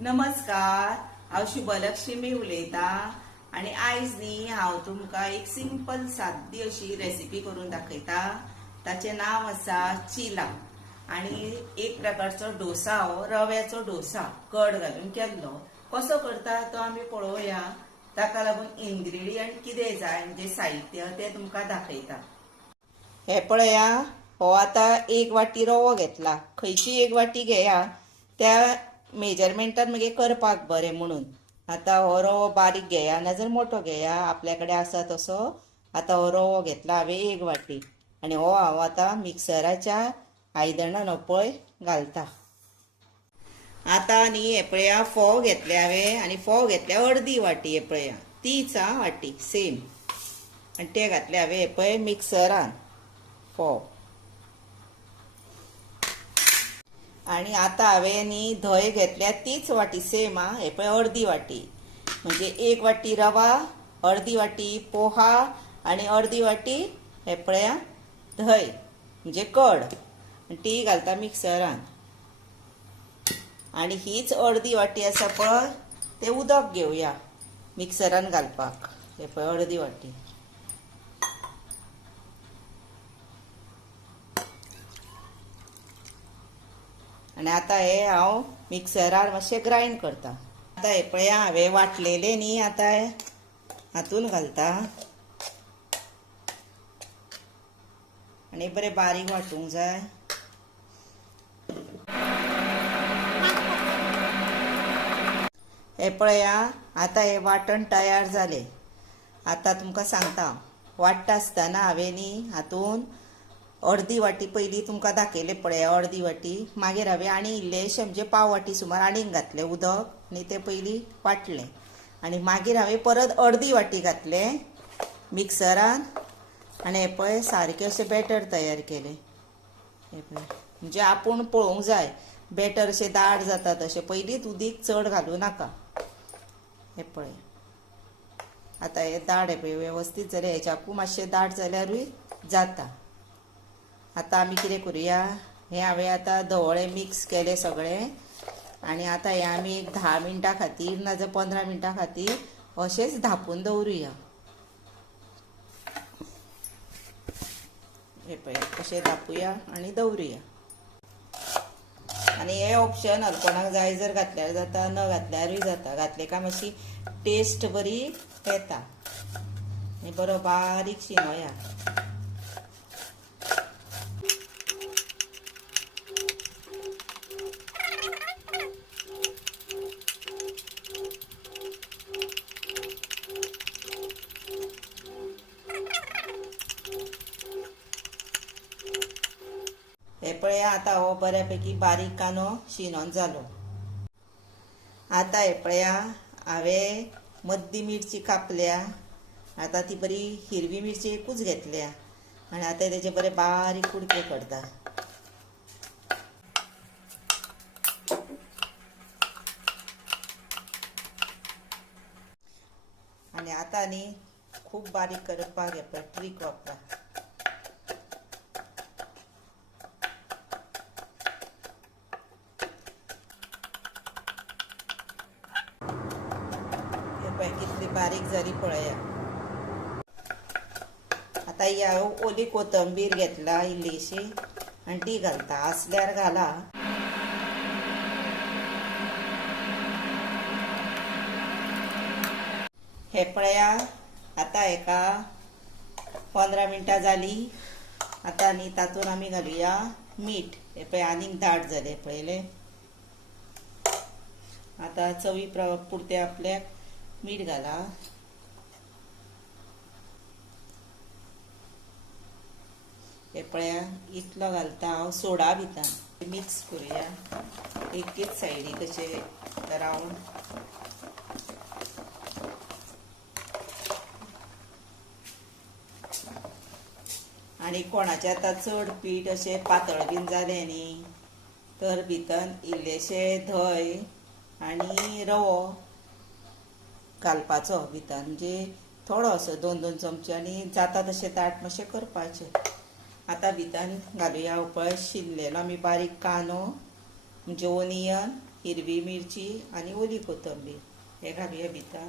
नमस्कार, हांव शुभलक्ष्मी उलयतां आणि आयज न्ही हांव तुमकां एक सिंपल सादी अशी रेसिपी करून दाखयता। ताचें नांव आसा चिला आणि एक प्रकारचो डोसा हो रव्याचो डोसा कड घालून केल्लो। कसो करता तो आमी पळोवया। ताका लागून इन्ग्रेडियंट कितें जाय म्हणजे साहित्य ते तुमकां दाखयता। हे पळया, हो आता एक वाटी रवो घेतला। खंयची एक वाटी घेया त्या मेजरमेंटान मागे करपाक बरें म्हणून। आता हो रवो बारीक घेया नाजाल्यार मोठो घेया, आपल्याकडे आसा तसो। आता हो रवो घेतला हांवें एक वाटी आणि हो हांव आता मिक्सराच्या आयदनान हो पळय घालता। आता न्ही हे पळया फोव घेतले हांवें आणि फोव घेतल्या अर्दी वाटी। हे पळया तीच वाटी सेम, आणि ते घातले हांवें हे पळय मिक्सरान फोव। आणि आता हांवें न्ही धंय घेतल्या तीच वाटी सेम हे पळय अर्दी वाटी, म्हणजे एक वाटी रवा, अर्दी वाटी पोहा आणि अर्दी वाटी हे पळया धंय म्हणजे कड, ती घालता मिक्सरान। आणि हीच अर्दी वाटी आसा पळय ते उदक घेवया मिक्सरान घालपाक। हे पळय अर्दी वाटी। आणि आता हे हांव मिक्सरार मातशें ग्राइंड करता। आता हे पळया हांवें वाटलेले न्ही आता हातून घालता आणि बरें बारीक वाटूंक जाय। हे पळया आता हे वाटण तयार जालें। आता तुमकां सांगता, वाटता आसतना हांवें न्ही हातून अर्दी वाटी पयलीं तुमकां दाखयलें पळय अर्दी वाटी, मागीर हांवें आनी इल्लेशें म्हणजे पाव वाटी सुमार आनीक घातलें उदक आनी तें पयलीं वाटलें। आनी मागीर हांवें परत अर्दी वाटी घातलें मिक्सरान आनी हे पळय सारकें अशें बॅटर तयार केलें। हे पळय म्हणजे आपूण पळोवंक जाय बॅटर अशें दाट जाता तशें, पयलींच उदीक चड घालूं नाका। हे पळय आता हे दाट हे पळय वेवस्थीत जालें, हेच्याकूय मातशें दाट जाल्यारूय जाता। आता आमी कितें करुया, हे हांवें आतां धवळे मिक्स केले सगळें आणि आता हे आमी एक 10 मिनटां खातीर नाजाल्यार 15 मिनटां खातीर अशेंच धापून दवरुया। हे पळय अशें धापुया आणि दवरुया। आणि हे ऑप्शनल, कोणाक जाय जर घातल्यार जाता, न घातल्यारूय जाता। घातले काय मातशी टेस्ट बरी येता। आनी बरो बारीक शिनोया। हे पळया आता हो बऱ्यापैकी बारीक कानो शिनोन जालो। आता हे पळया हांवें मद्दी मिरची कापल्या। आता ती बरी हिरवी मिरची एकूच घेतल्या आणि आता तेजे बरे बारीक कुडके करता। आणि आता न्ही खूब बारीक करपाक हे पळय ट्रीक वापरा। कितली बारीक जाली पळया। आता ही हांव ओली कोथंबीर घेतला इल्लीशी आणि ती घालता, आसल्यार घाला। हे पळया आता हेका 15 मिनटां जाली। आता न्ही तातूंत आमी घालुया मीठ। हे पळय आनीक दाट जालें पळयलें। आता चवी पुरते आपल्याक मीठ घाला। हे पळया इतलो घालता हांव सोडा भितर। मिक्स करुया एकेच सायडीक अशें रावंड। आणि कोणाचें आतां चड पीठ अशें पातळ बीन जालें न्ही तर भितर इल्लेशें धंय आणि रवो घालपाचो भितर, म्हणजे थोडो असो 2-2 चमचे, आणि जाता तशें दाट मातशें करपाचें। आता भितर घालुया पळय शिनलेलो आमी बारीक कांदो म्हणजे ओनियन हिरवी मिरची आणि ओली कोथंबीर हे घालूया भितर.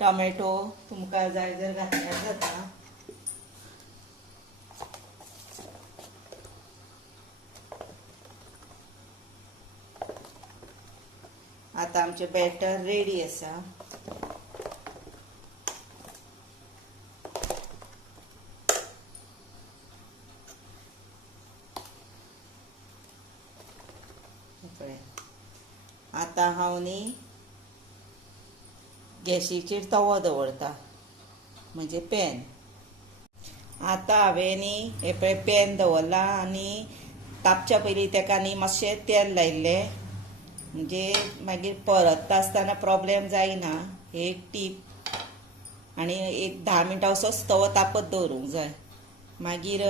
टोमॅटो तुमकां जाय जर घातल्यार जाता. आता आमचे बॅटर रेडी आसा. आता हांव न्ही गॅसीचेर तवो दवरता म्हणजे पॅन. आता हांवें न्ही हे पळय पॅन दवरला आनी तापच्या पयलीं ताका न्ही मातशें तेल लायिल्लें म्हणजे मागीर परतता आसतना प्रॉब्लेम जायना. हे एक टीप. आनी एक 10 मिनटां असोच तवो तापत दवरूंक जाय. मागीर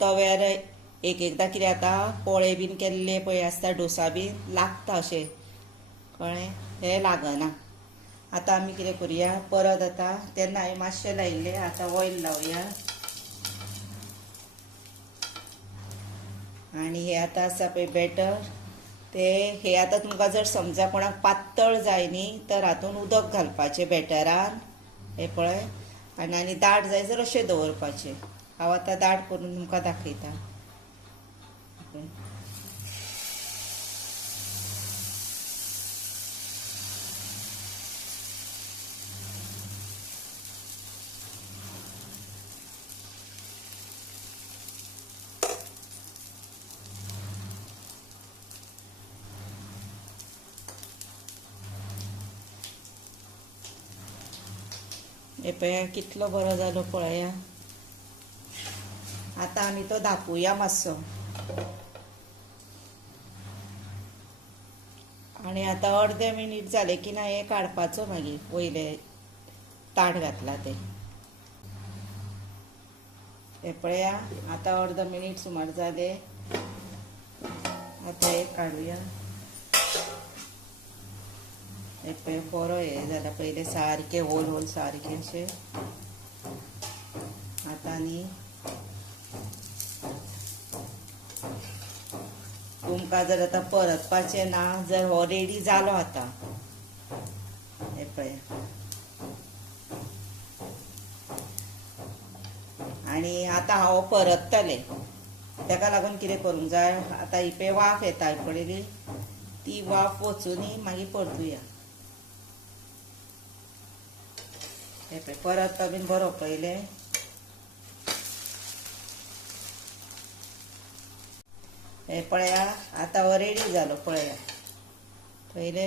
तव्यार एक एकदां कितें जाता पोळे बीन केल्ले पळय आसता डोसा बीन लागता अशें कळ्ळें, हें लागना. आतां आमी कितें करुया परत आतां तेन्ना हांवें मातशें लायिल्लें आतां ऑयल लावया. आनी हे आतां आसा पळय बॅटर हे आतां तुमकां जर समजा कोणाक पातळ जाय न्ही तर हातूंत उदक घालपाचें बॅटरान हे पळय आनी दाट जाय जर अशें दवरपाचें. हांव आतां दाट करून तुमकां दाखयता. हे पळया कितलो बरो जालो पळया. आतां आमी तो धापूया मातसो. आनी आतां अर्दे मिनीट जाले की ना हे काडपाचो मागीर वयले ताट घातला ते. हे पळया आतां अर्द मिनीट सुमार जाले. आतां हे काडुया. हे पळय बरो हे जाला पयले सारके होल होल सारके अशे. आतां न्ही तुमकां जर आतां परतपाचें ना जर हो रेडी जालो आतां. हे पळया आनी आतां हांव परततलें. ताका लागून कितें करूंक जाय आतां ही पळय वाफ येता पळयली ती वाफ वचून मागीर परतुया. हे पळय परतता बीन बरो पयले. हे पळया आतां हो रेडी जालो पळया. पयले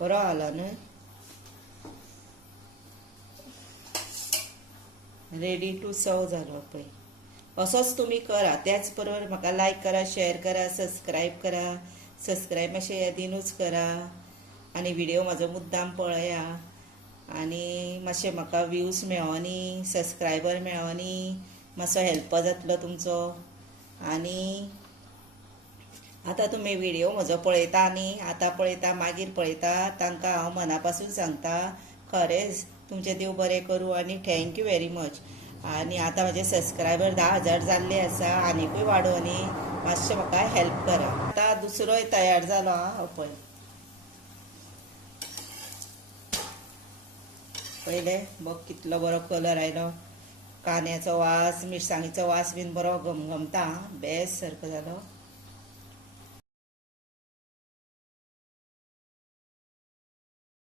बरो जालो न्हय. रेडी टू सर्व जालो पळय. असोच तुमी करा. त्याच बरोबर म्हाका लायक करा, शेअर करा, सबस्क्रायब करा. सबस्क्रायब मातशें येदीनूच करा आनी व्हिडिओ म्हाजो मुद्दाम पळया. आनी मातशें म्हाका व्ह्यूज मेळोनी, सबस्क्रायबर मेळोनी, मातसो हेल्प जातलो तुमचो. आनी आतां तुमी व्हिडिओ म्हजो पळयता न्ही आतां पळयता मागीर पळयता तांकां हांव मना पासून सांगता खरेंच तुमचें देव बरें करूं आनी थँक्यू व्हेरी मच. आनी आतां म्हाजे सबस्क्रायबर 10,000 जाल्ले आसा. आनिकूय वाडोवनी मातशें म्हाका हेल्प करा. आतां दुसरोय तयार जालो आं पळय. पयले बघ कितलो बरो कलर आयलो. कांद्याचो वास मिरसांगेचो वास बीन बरो घमघमता. बेस्ट सारको जालो.